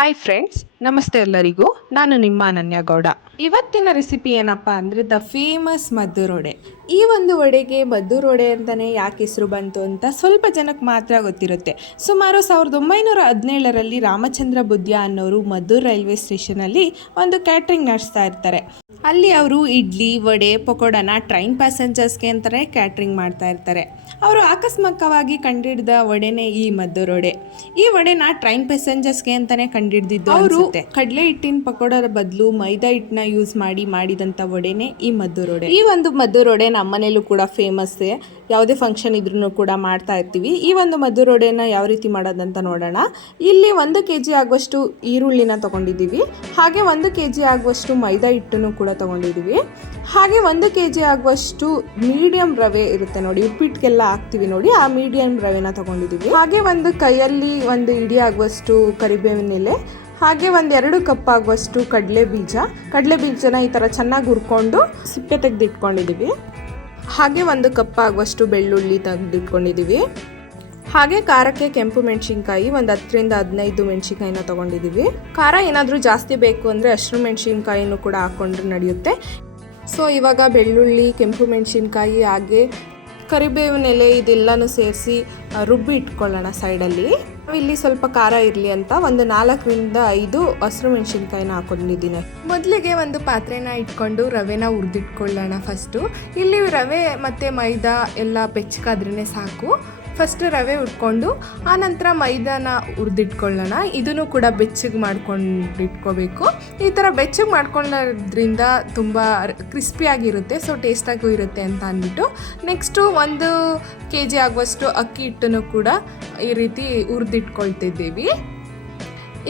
Hi friends, ನಮಸ್ತೆ ಎಲ್ಲರಿಗೂ. ನಾನು ನಿಮ್ಮ ಅನನ್ಯ ಗೌಡ. ಇವತ್ತಿನ ರೆಸಿಪಿ ಏನಪ್ಪ ಅಂದರೆ ದ ಫೇಮಸ್ ಮದ್ದೂರು ವಡೆ. ಈ ಒಂದು ವಡೆಗೆ ಮದ್ದೂರು ವಡೆ ಅಂತಲೇ ಯಾಕೆ ಹೆಸರು ಬಂತು ಅಂತ ಸ್ವಲ್ಪ ಜನಕ್ಕೆ ಮಾತ್ರ ಗೊತ್ತಿರುತ್ತೆ. ಸುಮಾರು 1917ರಲ್ಲಿ ರಾಮಚಂದ್ರ ಬುದ್ಧ ಅನ್ನೋರು ಮದ್ದೂರು ರೈಲ್ವೆ ಸ್ಟೇಷನಲ್ಲಿ ಒಂದು ಕ್ಯಾಟ್ರಿಂಗ್ ನಡೆಸ್ತಾ ಇರ್ತಾರೆ. ಅಲ್ಲಿ ಅವರು ಇಡ್ಲಿ, ವಡೆ, ಪಕೋಡನ ಟ್ರೈನ್ ಪ್ಯಾಸೆಂಜರ್ಸ್ಗೆ ಅಂತಲೇ ಕ್ಯಾಟ್ರಿಂಗ್ ಮಾಡ್ತಾ ಇರ್ತಾರೆ. ಅವರು ಆಕಸ್ಮಿಕವಾಗಿ ಕಂಡಿಡಿದ ವಡೆನೇ ಈ ಮದ್ದೂರು ವಡೆ. ಈ ವಡೆನ ಟ್ರೈನ್ ಪ್ಯಾಸೆಂಜರ್ಸ್ಗೆ ಅಂತಲೇ ಕಂಡಿಡಿದಿದ್ದು. ಅವರು ಕಡಲೆ ಹಿಟ್ಟಿನ ಪಕೋಡದ ಬದಲು ಮೈದಾ ಹಿಟ್ಟನ್ನ ಯೂಸ್ ಮಾಡಿದಂಥ ವಡೆನೇ ಈ ಮದ್ದೂರು ವಡೆ. ಈ ಒಂದು ಮದ್ದೂರು ವಡೆ ನಮ್ಮನೇಲೂ ಕೂಡ ಫೇಮಸ್ಸೇ. ಯಾವುದೇ ಫಂಕ್ಷನ್ ಇದ್ರೂ ಕೂಡ ಮಾಡ್ತಾ ಇರ್ತೀವಿ. ಈ ಒಂದು ಮದ್ದೂರು ವಡೆನ ಯಾವ ರೀತಿ ಮಾಡೋದಂತ ನೋಡೋಣ. ಇಲ್ಲಿ 1 kg ಆಗುವಷ್ಟು ಈರುಳ್ಳಿನ ತೊಗೊಂಡಿದ್ದೀವಿ. ಹಾಗೆ 1 kg ಆಗುವಷ್ಟು ಮೈದಾ ಹಿಟ್ಟನ್ನು ಕೂಡ ತೊಗೊಂಡಿದ್ದೀವಿ. ಹಾಗೆ 1 kg ಆಗುವಷ್ಟು ಮೀಡಿಯಂ ರವೆ ಇರುತ್ತೆ ನೋಡಿ, ಉಪ್ಪಿಟ್ಟಿಗೆಲ್ಲ ಹಾಕ್ತೀವಿ ನೋಡಿ, ಆ ಮೀಡಿಯಂ ರವೆನ ತೊಗೊಂಡಿದ್ದೀವಿ. ಹಾಗೆ ಒಂದು ಕೈಯಲ್ಲಿ 1 ಹಿಡಿ ಆಗುವಷ್ಟು ಕರಿಬೇವಿನ ಎಲೆ, ಹಾಗೆ 2 ಕಪ್ ಆಗುವಷ್ಟು ಕಡಲೆ ಬೀಜನ ಈ ಥರ ಚೆನ್ನಾಗಿ ಹುರ್ಕೊಂಡು ಸಿಪ್ಪೆ ತೆಗೆದಿಟ್ಕೊಂಡಿದ್ದೀವಿ. ಹಾಗೆ 1 ಕಪ್ ಆಗುವಷ್ಟು ಬೆಳ್ಳುಳ್ಳಿ ತೆಗೆದಿಟ್ಕೊಂಡಿದ್ದೀವಿ. ಹಾಗೆ ಖಾರಕ್ಕೆ ಕೆಂಪು ಮೆಣಸಿನ್ಕಾಯಿ 10ರಿಂದ 15 ಮೆಣಸಿನ್ಕಾಯಿನ ತೊಗೊಂಡಿದ್ದೀವಿ. ಖಾರ ಏನಾದರೂ ಜಾಸ್ತಿ ಬೇಕು ಅಂದರೆ ಹಸಿರು ಮೆಣಸಿನ್ಕಾಯಿನೂ ಕೂಡ ಹಾಕ್ಕೊಂಡ್ರೆ ನಡೆಯುತ್ತೆ. ಸೊ ಇವಾಗ ಬೆಳ್ಳುಳ್ಳಿ, ಕೆಂಪು ಮೆಣಸಿನ್ಕಾಯಿ ಹಾಗೆ ಕರಿಬೇವಿನ ಎಲೆ ಇದೆಲ್ಲನೂ ಸೇರಿಸಿ ರುಬ್ಬಿ ಇಟ್ಕೊಳ್ಳೋಣ ಸೈಡಲ್ಲಿ. ಇಲ್ಲಿ ಸ್ವಲ್ಪ ಖಾರ ಇರಲಿ ಅಂತ 4ರಿಂದ 5 ಹಸಿರು ಮೆಣಸಿನ್ಕಾಯಿನ ಹಾಕೊಂಡಿದ್ದೀನಿ. ಮೊದಲಿಗೆ ಒಂದು ಪಾತ್ರೆನ ಇಟ್ಕೊಂಡು ರವೆನ ಹುರಿದಿಟ್ಕೊಳ್ಳೋಣ. ಫಸ್ಟು ಇಲ್ಲಿ ರವೆ ಮತ್ತು ಮೈದಾ ಎಲ್ಲ ಬೆಚ್ಚಗಾದ್ರೇ ಸಾಕು. ಫಸ್ಟ್ ರವೆ ಹುರ್ಕೊಂಡು ಆನಂತರ ಮೈದಾನ ಹುರಿದಿಟ್ಕೊಳ್ಳೋಣ. ಇದನ್ನು ಕೂಡ ಬೆಚ್ಚಗೆ ಮಾಡ್ಕೊಂಡಿಟ್ಕೋಬೇಕು. ಈ ಥರ ಬೆಚ್ಚಗೆ ಮಾಡ್ಕೊಳ್ಳೋದ್ರಿಂದ ತುಂಬ ಕ್ರಿಸ್ಪಿಯಾಗಿರುತ್ತೆ, ಸೊ ಟೇಸ್ಟಾಗೂ ಇರುತ್ತೆ ಅಂತ ಅಂದ್ಬಿಟ್ಟು ನೆಕ್ಸ್ಟು 1 kg ಆಗುವಷ್ಟು ಅಕ್ಕಿ ಹಿಟ್ಟನ್ನು ಕೂಡ ಈ ರೀತಿ ಹುರಿದಿಟ್ಕೊಳ್ತಿದ್ದೀವಿ.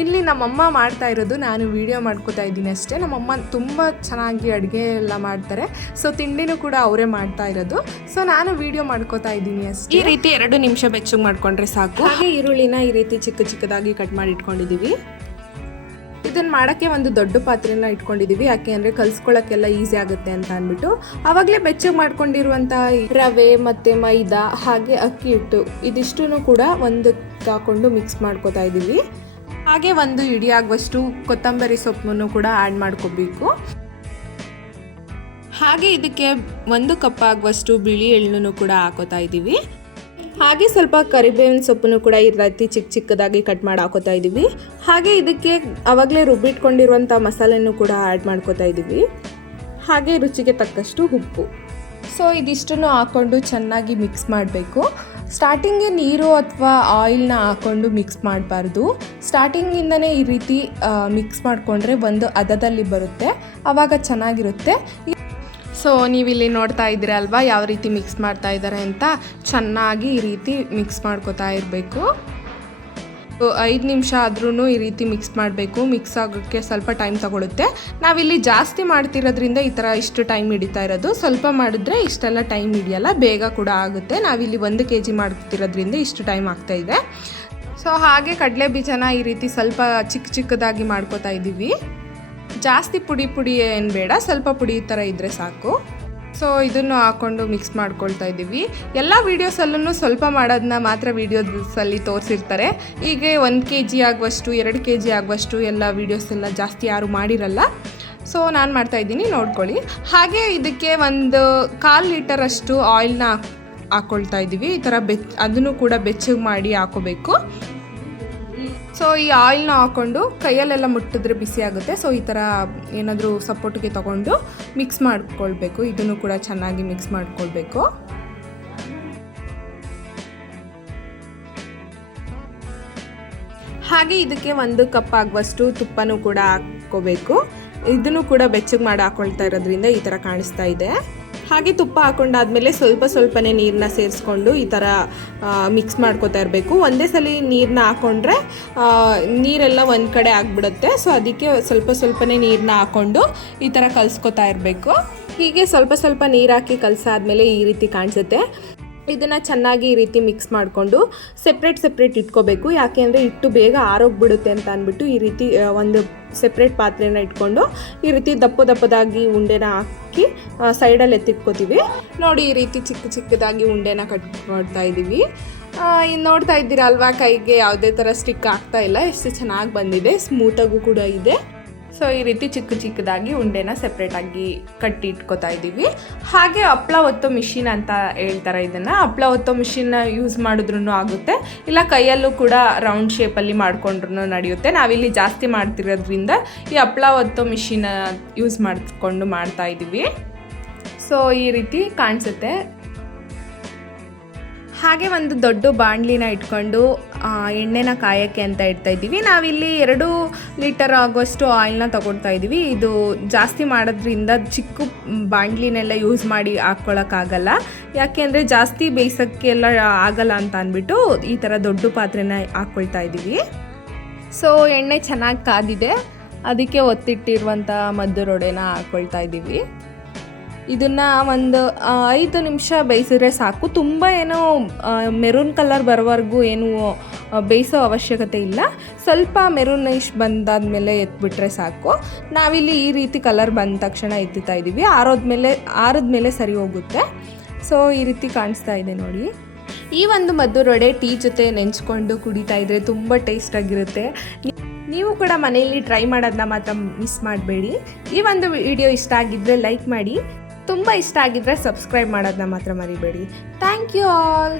ಇಲ್ಲಿ ನಮ್ಮಮ್ಮ ಮಾಡ್ತಾ ಇರೋದು, ನಾನು ವಿಡಿಯೋ ಮಾಡ್ಕೋತಾ ಇದ್ದೀನಿ ಅಷ್ಟೇ. ನಮ್ಮಮ್ಮ ತುಂಬ ಚೆನ್ನಾಗಿ ಅಡುಗೆ ಎಲ್ಲ ಮಾಡ್ತಾರೆ, ಸೊ ತಿಂಡಿನೂ ಕೂಡ ಅವರೇ ಮಾಡ್ತಾ ಇರೋದು. ಸೊ ನಾನು ವಿಡಿಯೋ ಮಾಡ್ಕೋತಾ ಇದ್ದೀನಿ ಅಷ್ಟೇ. ಈ ರೀತಿ 2 ನಿಮಿಷ ಬೆಚ್ಚಗೆ ಮಾಡ್ಕೊಂಡ್ರೆ ಸಾಕು. ಹಾಗೆ ಈರುಳ್ಳಿನ ಈ ರೀತಿ ಚಿಕ್ಕದಾಗಿ ಕಟ್ ಮಾಡಿ ಇಟ್ಕೊಂಡಿದ್ದೀವಿ. ಇದನ್ನು ಮಾಡೋಕ್ಕೆ ಒಂದು ದೊಡ್ಡ ಪಾತ್ರೆನ ಇಟ್ಕೊಂಡಿದ್ದೀವಿ, ಯಾಕೆ ಅಂದರೆ ಕಲಿಸ್ಕೊಳ್ಳೋಕ್ಕೆಲ್ಲ ಈಸಿ ಆಗುತ್ತೆ ಅಂತ ಅಂದ್ಬಿಟ್ಟು. ಆವಾಗಲೇ ಬೆಚ್ಚಗೆ ಮಾಡ್ಕೊಂಡಿರುವಂಥ ರವೆ ಮತ್ತು ಮೈದಾ ಹಾಗೆ ಅಕ್ಕಿ ಹಿಟ್ಟು ಇದಿಷ್ಟೂ ಕೂಡ ಒಂದಕ್ಕೆ ಹಾಕ್ಕೊಂಡು ಮಿಕ್ಸ್ ಮಾಡ್ಕೋತಾ ಇದ್ದೀವಿ. ಹಾಗೆ 1 ಹಿಡಿ ಆಗುವಷ್ಟು ಕೊತ್ತಂಬರಿ ಸೊಪ್ಪನ್ನು ಕೂಡ ಆ್ಯಡ್ ಮಾಡ್ಕೋಬೇಕು. ಹಾಗೆ ಇದಕ್ಕೆ 1 ಕಪ್ ಆಗುವಷ್ಟು ಬಿಳಿ ಎಳ್ಳನ್ನು ಕೂಡ ಹಾಕೋತಾ ಇದ್ದೀವಿ. ಹಾಗೆ ಸ್ವಲ್ಪ ಕರಿಬೇವಿನ ಸೊಪ್ಪನ್ನು ಕೂಡ ಈ ರೀತಿ ಚಿಕ್ಕದಾಗಿ ಕಟ್ ಮಾಡಿ ಹಾಕೋತಾ ಇದ್ದೀವಿ. ಹಾಗೆ ಇದಕ್ಕೆ ಆವಾಗಲೇ ರುಬ್ಬಿಟ್ಕೊಂಡಿರುವಂಥ ಮಸಾಲೆನೂ ಕೂಡ ಆ್ಯಡ್ ಮಾಡ್ಕೋತಾ ಇದ್ದೀವಿ. ಹಾಗೆ ರುಚಿಗೆ ತಕ್ಕಷ್ಟು ಉಪ್ಪು. ಸೊ ಇದಿಷ್ಟನ್ನು ಹಾಕ್ಕೊಂಡು ಚೆನ್ನಾಗಿ ಮಿಕ್ಸ್ ಮಾಡಬೇಕು. ಸ್ಟಾರ್ಟಿಂಗ್ಗೆ ನೀರು ಅಥವಾ ಆಯಿಲ್ನ ಹಾಕ್ಕೊಂಡು ಮಿಕ್ಸ್ ಮಾಡಬಾರ್ದು. ಸ್ಟಾರ್ಟಿಂಗಿಂದನೇ ಈ ರೀತಿ ಮಿಕ್ಸ್ ಮಾಡಿಕೊಂಡ್ರೆ ಒಂದು ಹದದಲ್ಲಿ ಬರುತ್ತೆ, ಆವಾಗ ಚೆನ್ನಾಗಿರುತ್ತೆ. ಸೊ ನೀವಿಲ್ಲಿ ನೋಡ್ತಾ ಇದ್ದೀರಾ ಅಲ್ವಾ ಯಾವ ರೀತಿ ಮಿಕ್ಸ್ ಮಾಡ್ತಾ ಇದ್ದಾರೆ ಅಂತ. ಚೆನ್ನಾಗಿ ಈ ರೀತಿ ಮಿಕ್ಸ್ ಮಾಡ್ಕೋತಾ ಇರಬೇಕು. 5 ನಿಮಿಷ ಆದ್ರೂ ಈ ರೀತಿ ಮಿಕ್ಸ್ ಮಾಡಬೇಕು. ಮಿಕ್ಸ್ ಆಗೋಕ್ಕೆ ಸ್ವಲ್ಪ ಟೈಮ್ ತಗೊಳುತ್ತೆ. ನಾವಿಲ್ಲಿ ಜಾಸ್ತಿ ಮಾಡ್ತಿರೋದ್ರಿಂದ ಈ ಥರ ಇಷ್ಟು ಟೈಮ್ ಹಿಡಿತಾ ಇರೋದು. ಸ್ವಲ್ಪ ಮಾಡಿದ್ರೆ ಇಷ್ಟೆಲ್ಲ ಟೈಮ್ ಹಿಡಿಯಲ್ಲ, ಬೇಗ ಕೂಡ ಆಗುತ್ತೆ. ನಾವಿಲ್ಲಿ 1 kg ಮಾಡ್ತಿರೋದ್ರಿಂದ ಇಷ್ಟು ಟೈಮ್ ಆಗ್ತಾಯಿದೆ. ಸೊ ಹಾಗೆ ಕಡಲೆ ಬೀಜನ ಈ ರೀತಿ ಸ್ವಲ್ಪ ಚಿಕ್ಕದಾಗಿ ಮಾಡ್ಕೋತಾ ಇದ್ದೀವಿ. ಜಾಸ್ತಿ ಪುಡಿ ಏನು ಬೇಡ, ಸ್ವಲ್ಪ ಪುಡಿ ಈ ಥರ ಇದ್ದರೆ ಸಾಕು. ಸೊ ಇದನ್ನು ಹಾಕ್ಕೊಂಡು ಮಿಕ್ಸ್ ಮಾಡ್ಕೊಳ್ತಾ ಇದ್ದೀವಿ. ಎಲ್ಲ ವೀಡಿಯೋಸಲ್ಲೂ ಸ್ವಲ್ಪ ಮಾಡೋದನ್ನ ಮಾತ್ರ ವೀಡಿಯೋಸಲ್ಲಿ ತೋರಿಸಿರ್ತಾರೆ. ಹೀಗೆ 1 kg ಆಗುವಷ್ಟು 2 kg ಆಗುವಷ್ಟು ಎಲ್ಲ ವೀಡಿಯೋಸೆಲ್ಲ ಜಾಸ್ತಿ ಯಾರು ಮಾಡಿರಲ್ಲ. ಸೊ ನಾನು ಮಾಡ್ತಾಯಿದ್ದೀನಿ, ನೋಡ್ಕೊಳ್ಳಿ. ಹಾಗೆ ಇದಕ್ಕೆ 1/4 ಲೀಟರಷ್ಟು ಆಯಿಲ್ನ ಹಾಕ್ಕೊಳ್ತಾ ಇದ್ದೀವಿ. ಈ ಥರ ಅದನ್ನು ಕೂಡ ಬೆಚ್ಚಗೆ ಮಾಡಿ ಹಾಕೋಬೇಕು. ಸೊ ಈ ಆಯಿಲ್ನ ಹಾಕ್ಕೊಂಡು ಕೈಯಲ್ಲೆಲ್ಲ ಮುಟ್ಟಿದ್ರೆ ಬಿಸಿ ಆಗುತ್ತೆ. ಸೊ ಈ ಥರ ಏನಾದರೂ ಸಪೋರ್ಟಿಗೆ ತೊಗೊಂಡು ಮಿಕ್ಸ್ ಮಾಡ್ಕೊಳ್ಬೇಕು. ಇದನ್ನು ಕೂಡ ಚೆನ್ನಾಗಿ ಮಿಕ್ಸ್ ಮಾಡ್ಕೊಳ್ಬೇಕು. ಹಾಗೆ ಇದಕ್ಕೆ 1 ಕಪ್ ಆಗುವಷ್ಟು ತುಪ್ಪನೂ ಕೂಡ ಹಾಕ್ಕೋಬೇಕು. ಇದನ್ನು ಕೂಡ ಬೆಚ್ಚಗೆ ಮಾಡಿ ಹಾಕ್ಕೊಳ್ತಾ ಇರೋದ್ರಿಂದ ಈ ಥರ ಕಾಣಿಸ್ತಾ ಇದೆ. ಹಾಗೆ ತುಪ್ಪ ಹಾಕೊಂಡಾದ್ಮೇಲೆ ಸ್ವಲ್ಪನೇ ನೀರನ್ನ ಸೇರಿಸ್ಕೊಂಡು ಈ ಥರ ಮಿಕ್ಸ್ ಮಾಡ್ಕೋತಾ ಇರಬೇಕು. ಒಂದೇ ಸಲ ನೀರನ್ನ ಹಾಕ್ಕೊಂಡ್ರೆ ನೀರೆಲ್ಲ ಒಂದು ಕಡೆ ಆಗಿಬಿಡುತ್ತೆ. ಸೊ ಅದಕ್ಕೆ ಸ್ವಲ್ಪನೇ ನೀರನ್ನ ಹಾಕ್ಕೊಂಡು ಈ ಥರ ಕಲಿಸ್ಕೊತಾ ಇರಬೇಕು. ಹೀಗೆ ಸ್ವಲ್ಪ ನೀರು ಹಾಕಿ ಕಲಸಾದ್ಮೇಲೆ ಈ ರೀತಿ ಕಾಣಿಸುತ್ತೆ. ಇದನ್ನು ಚೆನ್ನಾಗಿ ಈ ರೀತಿ ಮಿಕ್ಸ್ ಮಾಡಿಕೊಂಡು ಸೆಪ್ರೇಟ್ ಇಟ್ಕೋಬೇಕು. ಯಾಕೆ ಅಂದರೆ ಹಿಟ್ಟು ಬೇಗ ಆರೋಗ್ಬಿಡುತ್ತೆ ಅಂತ ಅಂದ್ಬಿಟ್ಟು ಈ ರೀತಿ ಒಂದು ಸೆಪ್ರೇಟ್ ಪಾತ್ರೆನ ಇಟ್ಕೊಂಡು ಈ ರೀತಿ ದಪ್ಪದಾಗಿ ಉಂಡೆನ ಹಾಕಿ ಸೈಡಲ್ಲಿ ಎತ್ತಿಟ್ಕೋತೀವಿ ನೋಡಿ. ಈ ರೀತಿ ಚಿಕ್ಕದಾಗಿ ಉಂಡೆನ ಕಟ್ಕೊಳ್ತಾ ಇದ್ದೀವಿ. ಇನ್ನು ನೋಡ್ತಾ ಇದ್ದೀರಾ ಅಲ್ವಾ, ಕೈಗೆ ಯಾವುದೇ ಥರ ಸ್ಟಿಕ್ ಆಗ್ತಾ ಇಲ್ಲ, ಎಷ್ಟು ಚೆನ್ನಾಗಿ ಬಂದಿದೆ, ಸ್ಮೂತಾಗೂ ಕೂಡ ಇದೆ. ಸೊ ಈ ರೀತಿ ಚಿಕ್ಕ ಚಿಕ್ಕದಾಗಿ ಉಂಡೆನ ಸೆಪ್ರೇಟಾಗಿ ಕಟ್ಟಿ ಇಟ್ಕೋತಾ ಇದ್ದೀವಿ. ಹಾಗೆ ಹಪ್ಪಳ ಒತ್ತೋ ಮಿಷಿನ್ ಅಂತ ಹೇಳ್ತಾರೆ ಇದನ್ನು. ಹಪ್ಪಳ ಒತ್ತೋ ಮಿಷಿನ್ನ ಯೂಸ್ ಮಾಡಿದ್ರೂ ಆಗುತ್ತೆ, ಇಲ್ಲ ಕೈಯಲ್ಲೂ ಕೂಡ ರೌಂಡ್ ಶೇಪಲ್ಲಿ ಮಾಡಿಕೊಂಡ್ರೂ ನಡೆಯುತ್ತೆ. ನಾವಿಲ್ಲಿ ಜಾಸ್ತಿ ಮಾಡ್ತಿರೋದ್ರಿಂದ ಈ ಹಪ್ಪಳ ಒತ್ತೋ ಮಿಷಿನ್ ಯೂಸ್ ಮಾಡಿಕೊಂಡು ಮಾಡ್ತಾ ಇದ್ದೀವಿ. ಸೊ ಈ ರೀತಿ ಕಾಣಿಸುತ್ತೆ. ಹಾಗೆ ಒಂದು ದೊಡ್ಡ ಬಾಣಲಿನ ಇಟ್ಕೊಂಡು ಎಣ್ಣೆನ ಕಾಯೋಕ್ಕೆ ಅಂತ ಇಡ್ತಾ ಇದ್ದೀವಿ. ನಾವಿಲ್ಲಿ 2 ಲೀಟರ್ ಆಗೋಷ್ಟು ಆಯಿಲ್ನ ತೊಗೊಳ್ತಾ ಇದ್ದೀವಿ. ಇದು ಜಾಸ್ತಿ ಮಾಡೋದ್ರಿಂದ ಚಿಕ್ಕ ಬಾಣಲಿನೆಲ್ಲ ಯೂಸ್ ಮಾಡಿ ಹಾಕ್ಕೊಳ್ಳೋಕ್ಕಾಗಲ್ಲ, ಯಾಕೆಂದರೆ ಜಾಸ್ತಿ ಬೇಯಿಸೋಕ್ಕೆಲ್ಲ ಆಗಲ್ಲ ಅಂತ ಅಂದ್ಬಿಟ್ಟು ಈ ಥರ ದೊಡ್ಡ ಪಾತ್ರೆನ ಹಾಕ್ಕೊಳ್ತಾ ಇದ್ದೀವಿ. ಸೊ ಎಣ್ಣೆ ಚೆನ್ನಾಗಿ ಕಾದಿದೆ, ಅದಕ್ಕೆ ಒತ್ತಿಟ್ಟಿರುವಂಥ ಮದ್ದೂರೊಡೆನ ಹಾಕ್ಕೊಳ್ತಾ ಇದ್ದೀವಿ. ಇದನ್ನು ಒಂದು 5 ನಿಮಿಷ ಬೇಯಿಸಿದ್ರೆ ಸಾಕು. ತುಂಬ ಏನೋ ಮೆರೂನ್ ಕಲರ್ ಬರೋವರೆಗೂ ಏನು ಬೇಯಿಸೋ ಅವಶ್ಯಕತೆ ಇಲ್ಲ. ಸ್ವಲ್ಪ ಮೆರೂನಿಶ್ ಬಂದಾದಮೇಲೆ ಎತ್ಬಿಟ್ರೆ ಸಾಕು. ನಾವಿಲ್ಲಿ ಈ ರೀತಿ ಕಲರ್ ಬಂದ ತಕ್ಷಣ ಎತ್ತುತ್ತಾ ಇದ್ದೀವಿ. ಆರಿದ್ಮೇಲೆ ಸರಿ ಹೋಗುತ್ತೆ. ಸೊ ಈ ರೀತಿ ಕಾಣಿಸ್ತಾ ಇದೆ ನೋಡಿ. ಈ ಒಂದು ಮದ್ದೂರೊಡೆ ಟೀ ಜೊತೆ ನೆಂಚ್ಕೊಂಡು ಕುಡಿತಾ ಇದ್ದರೆ ತುಂಬ ಟೇಸ್ಟಾಗಿರುತ್ತೆ. ನೀವು ಕೂಡ ಮನೆಯಲ್ಲಿ ಟ್ರೈ ಮಾಡೋದನ್ನ ಮಾತ್ರ ಮಿಸ್ ಮಾಡಬೇಡಿ. ಈ ಒಂದು ವಿಡಿಯೋ ಇಷ್ಟ ಆಗಿದ್ದರೆ ಲೈಕ್ ಮಾಡಿ, ತುಂಬ ಇಷ್ಟ ಆಗಿದ್ದರೆ ಸಬ್ಸ್ಕ್ರೈಬ್ ಮಾಡೋದನ್ನ ಮಾತ್ರ ಮರಿಬೇಡಿ. Thank you all.